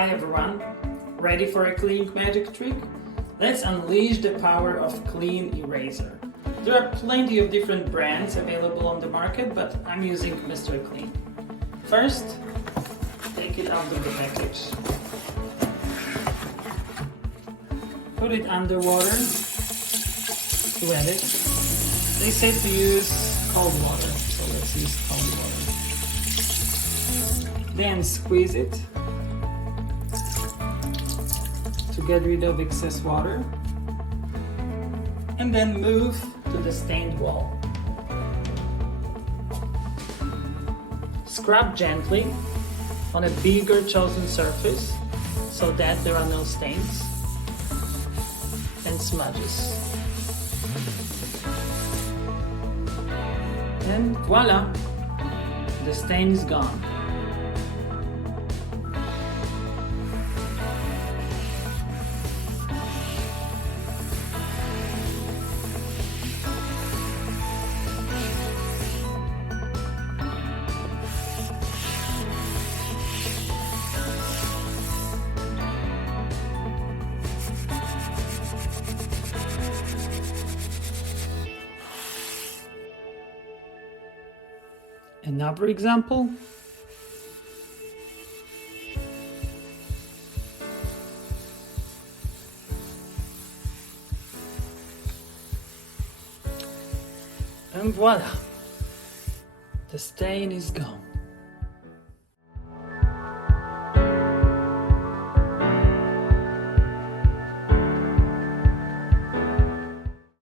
Hi everyone, ready for a clean magic trick? Let's unleash the power of Clean Eraser. There are plenty of different brands available on the market, but I'm using Mr. Clean. First, take it out of the package. Put it under water to wet it. They say to use cold water, so let's use cold water. Then squeeze it to get rid of excess water, and then move to the stained wall. Scrub gently on a bigger chosen surface so that there are no stains and smudges. And voila! The stain is gone. Another example. And voila! The stain is gone.